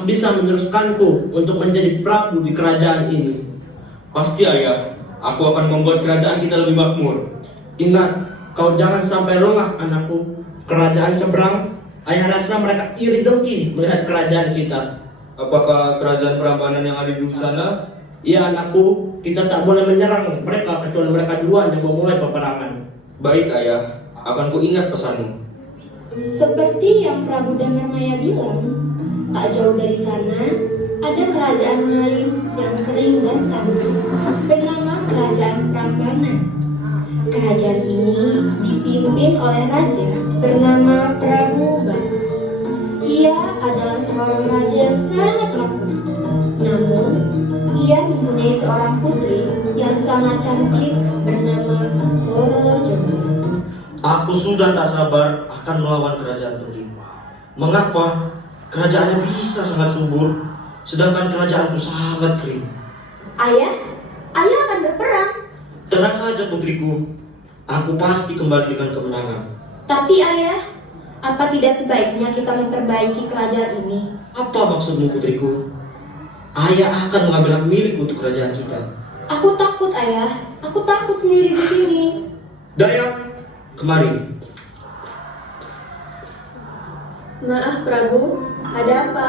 apakah bisa meneruskanku untuk menjadi prabu di kerajaan ini? Pasti ayah, aku akan membuat kerajaan kita lebih makmur. Ingat, kau jangan sampai lengah anakku. Kerajaan seberang, ayah rasa mereka iri dengki melihat kerajaan kita. Apakah kerajaan Prambanan yang ada di sana? Ya anakku, kita tak boleh menyerang mereka kecuali mereka duluan yang memulai peperangan. Baik ayah, akan ku ingat pesanmu. Seperti yang Prabu Damarmaya bilang, tak jauh dari sana ada kerajaan lain yang kering dan tandus bernama Kerajaan Prambanan. Kerajaan ini dipimpin oleh raja bernama Prabu Baka. Ia adalah seorang raja yang sangat rakus. Namun, ia mempunyai seorang putri yang sangat cantik bernama Roro Jonggrang. Aku sudah tak sabar akan melawan kerajaan Pegi. Mengapa kerajaannya bisa sangat subur, sedangkan kerajaanku sangat kering? Ayah akan berperang. Tenang saja putriku, aku pasti kembali dengan kemenangan. Tapi ayah, apa tidak sebaiknya kita memperbaiki kerajaan ini? Apa maksudmu putriku? Ayah akan mengambil hak milik untuk kerajaan kita. Aku takut ayah, aku takut sendiri di sini. Dayang, kemari. Maaf Prabu, ada apa?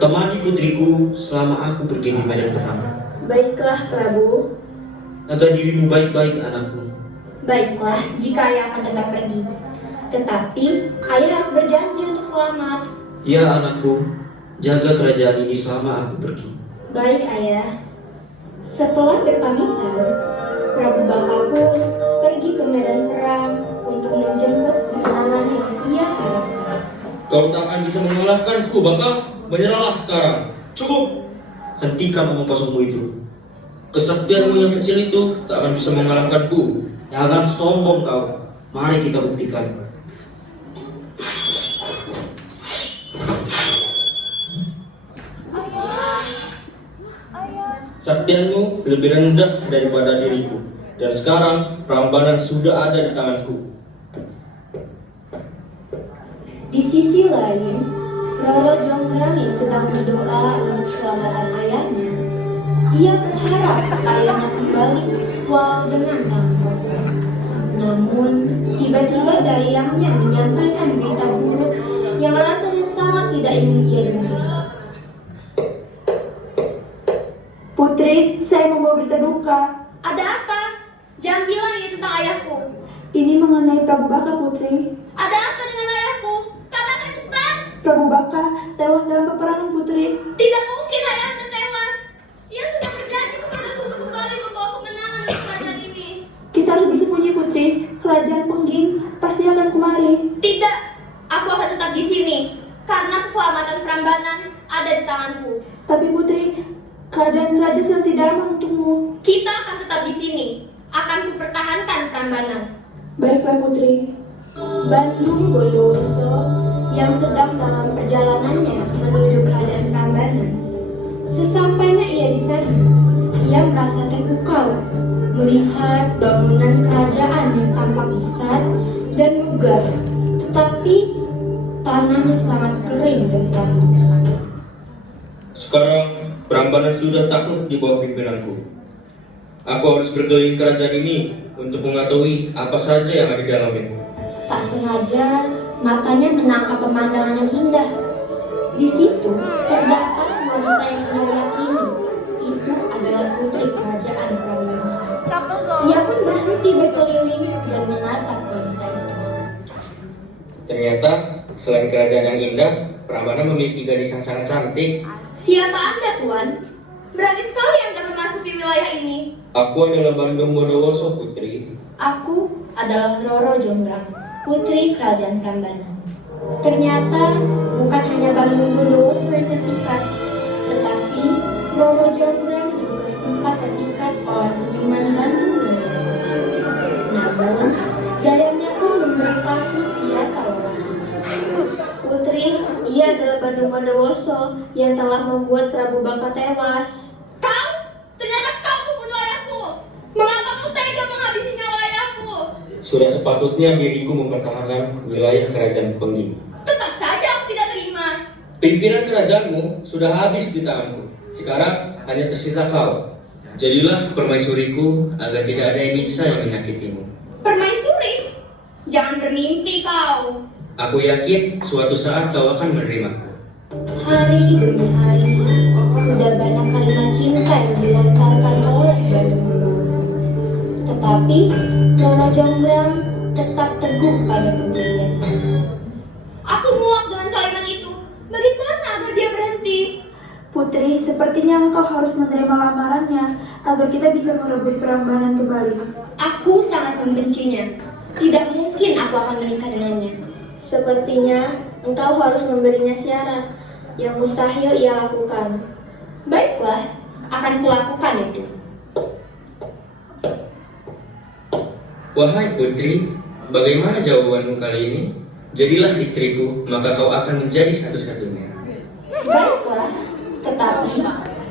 Temani putriku selama aku pergi di medan perang. Baiklah Prabu. Jaga dirimu baik-baik anakku. Baiklah, jika ayah akan tetap pergi. Tetapi ayah harus berjanji untuk selamat. Ya anakku, jaga kerajaan ini selama aku pergi. Baik ayah. Setelah berpamitan, Prabu Baka pun pergi ke medan perang untuk menjemput kemenangan yang ia harapkan. Kau tak akan bisa mengalahkanku, Baka. Menyerahlah sekarang. Cukup, hentikan omong kosongmu itu. Kesaktianmu yang kecil itu tak akan bisa mengalahkanku. Jangan sombong kau. Mari kita buktikan. Saktianmu lebih rendah daripada diriku. Dan sekarang Prambanan sudah ada di tanganku. Di sisi lain, Roro Jonggrang yang sedang berdoa untuk keselamatan ayahnya, ia berharap ayahnya kembali walau dengan tangan kosong. Namun, tiba-tiba dayangnya menyampaikan berita buruk yang rasanya sangat tidak ingin ia dengar. Putri, saya membawa berita duka. Ada apa? Jangan bilang ini tentang ayahku. Ini mengenai Prabu Baka, Putri. Ada apa dengan ayahku? Katakan cepat. Prabu Baka tewas dalam peperangan, Putri. Tidak mungkin ayahnya tewas. Ia sudah berjanji kepadaku untuk kembali membawa kemenangan untuk kerajaan ini. Kita harus bersembunyi, Putri. Kerajaan Pengging pasti akan kemari. Tidak, aku akan tetap di sini karena keselamatan Prambanan ada di tanganku. Tapi Putri, keadaan raja sedang tidak aman untukmu. Kita akan tetap di sini. Akan kupertahankan Prambanan. Baiklah, Putri. Bandung Bondowoso yang sedang dalam perjalanannya menuju kerajaan Prambanan. Sesampainya ia di sana, ia merasa terpukau melihat bangunan kerajaan yang tampak besar dan megah, tetapi tanahnya sangat kering dan tandus. Sekarang Prambanan sudah takluk di bawah pimpinanku. Aku harus berkeliling kerajaan ini untuk mengetahui apa saja yang ada di dalamnya. Tak sengaja matanya menangkap pemandangan yang indah. Di situ terdapat wanita yang ia yakini itu adalah putri kerajaan Prambanan. Ia pun berhenti berkeliling dan menatap wanita itu. Ternyata selain kerajaan yang indah, Prambanan memiliki gadis yang sangat cantik. Siapa Anda, Tuan? Berani sekali Anda memasuki wilayah ini. Aku adalah Bandung Bondowoso, Putri. Aku adalah Roro Jonggrang, putri kerajaan Prambanan. Ternyata bukan hanya Bandung Bondowoso yang terpikat, tetapi Roro Jonggrang juga sempat terpikat oleh seniman Bandung Bondowoso. Namun, dayangnya pun memberitahu siapa lelaki. Putri, ia adalah Bandung Bondowoso yang telah membuat Prabu Baka tewas. Kau? Ternyata kau pembunuh ayahku. Mengapa kau tega menghabisi nyawa ayahku? Sudah sepatutnya diriku mempertahankan wilayah kerajaan Pengging. Tetap saja aku tidak terima. Pimpinan kerajaanmu sudah habis di tanganku. Sekarang hanya tersisa kau. Jadilah permaisuriku agar tidak ada yang bisa yang menyakitimu. Permaisuri, jangan bermimpi kau. Aku yakin suatu saat kau akan menerimaku. Hari demi hari, sudah banyak kalimat cinta yang dilontarkan oleh Bandung Bondowoso. Tetapi Roro Jonggrang tetap teguh pada pendiriannya. Aku muak dengan kalimat itu. Bagaimana agar dia berhenti? Putri, sepertinya engkau harus menerima lamarannya agar kita bisa merebut Prambanan kembali. Aku sangat membencinya. Tidak mungkin aku akan menikah dengannya. Sepertinya engkau harus memberinya syarat yang mustahil ia lakukan. Baiklah, akan kulakukan itu. Wahai putri, bagaimana jawabanmu kali ini? Jadilah istriku, maka kau akan menjadi satu-satunya. Baiklah, tetapi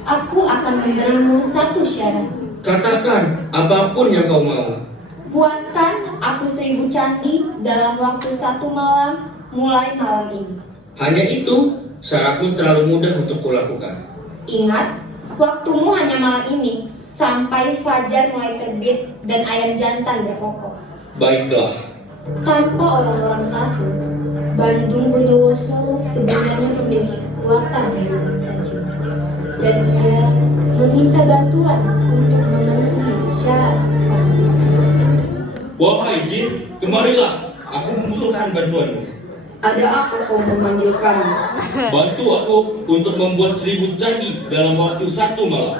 aku akan memberimu satu syarat. Katakan apapun yang kau mau. Buatkan aku 1000 candi dalam waktu 1 malam mulai malam ini. Hanya itu, syaratmu terlalu mudah untuk kulakukan. Ingat, waktumu hanya malam ini sampai fajar mulai terbit dan ayam jantan berkokok. Baiklah, Tanpa orang-orang tahu, Bandung Bondowoso sebenarnya memiliki kekuatan di bangsa Jin. Dan ia meminta bantuan untuk memenuhi syarat sang wahai jin, kemarilah. Aku membutuhkan bantuanmu. Ada apa kau memanggil kami? Bantu aku untuk membuat 1000 candi dalam waktu 1 malam.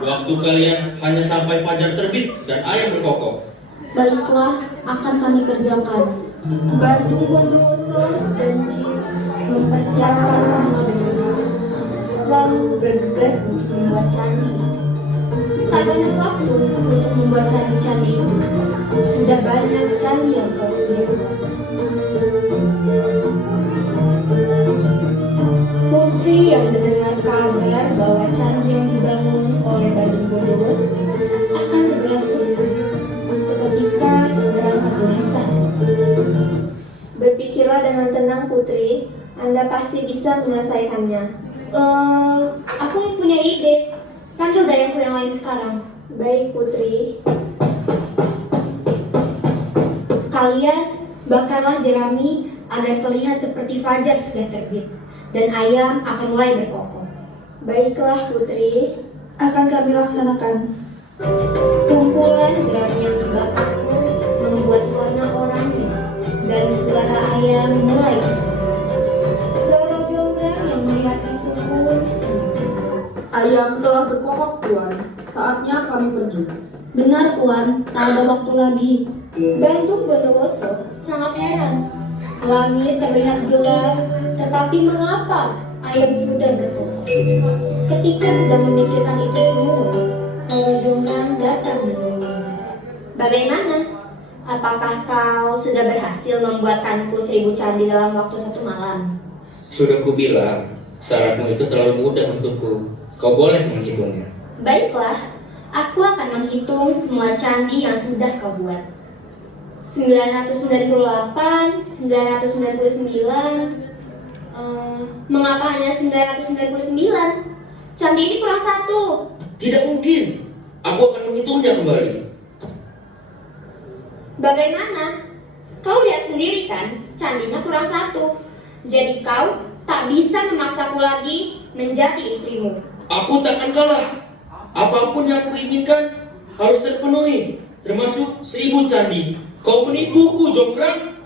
Waktu kalian hanya sampai fajar terbit dan ayam berkokok. Baiklah, akan kami kerjakan. Bandung Bondowoso dan Jin mempersiapkan semua dengan matang, lalu bergegas untuk membuat candi itu. Tak banyak waktu untuk membuat candi-candi itu. Sudah banyak candi yang telah ia buat. Putri yang mendengar kabar bahwa candi yang dibangun oleh Bandung Bondowoso akan segera selesai, seketika merasa gelisah. Berpikirlah dengan tenang, Putri. Anda pasti bisa menyelesaikannya. Aku mempunyai ide. Panggil dayaku yang lain sekarang. Baik, Putri. Kalian bakarlah jerami agar terlihat seperti fajar sudah terbit dan ayam akan mulai berkokok. Baiklah, Putri. Akan kami laksanakan. Kumpulan jerami yang dibakar pun membuat warna oranye dan suara ayam mulai berkokok. Roro Jonggrang yang melihat itu pun senang. Ayam telah berkokok, Tuan. Saatnya kami pergi. Benar Tuan, tak ada waktu lagi. Bandung Bondowoso sangat heran. Langit terlihat gelap, tetapi mengapa ayam sudah berkokok? Ketika sudah memikirkan itu semua, Roro Jonggrang datang menemuinya. Bagaimana? Apakah kau sudah berhasil membuatkanku 1000 candi dalam waktu 1 malam? Sudah kubilang, syaratmu itu terlalu mudah untukku. Kau boleh menghitungnya. Baiklah, aku akan menghitung semua candi yang sudah kau buat. 998, 999, mengapa hanya 999? Candi ini kurang 1. Tidak mungkin. Aku akan menghitungnya kembali. Bagaimana? Kau lihat sendiri kan, candinya kurang 1. Jadi kau tak bisa memaksaku lagi menjadi istrimu. Aku takkan kalah. Apapun yang kuinginkan harus terpenuhi, termasuk 1000 candi. Kau menipuku, Jonggrang.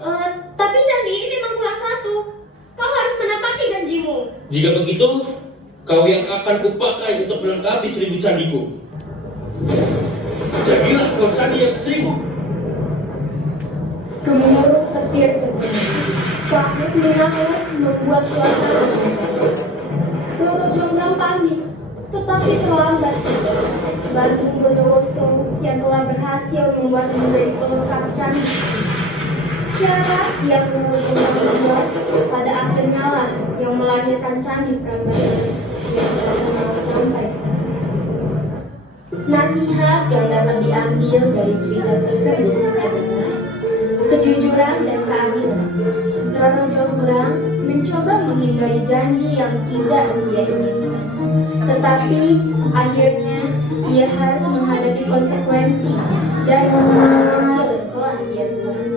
Tapi candi ini memang kurang 1. Kau harus menepati janjimu. Jika begitu, kau yang akan kupakai untuk melengkapi 1000 candiku. Jadilah kau candi yang 1000. Gemuruh petir terdengar. Sahut menahun membuat suasana menegangkan. Roro Jonggrang panik, tetapi terlambat sudah. Bandung Bondowoso yang telah berhasil membuat menjadi pelengkap candi. Syarat yang Roro Jonggrang buat pada akhirnya lah yang melahirkan candi Prambanan yang terkenal sampai sekarang. Nasihat yang dapat diambil dari cerita tersebut adalah kejujuran dan keadilan. Roro Jonggrang mencoba menghindari janji yang tidak ia inginkan. Tetapi akhirnya ia harus menghadapi konsekuensi dari hubungan kecil yang telah ia buat.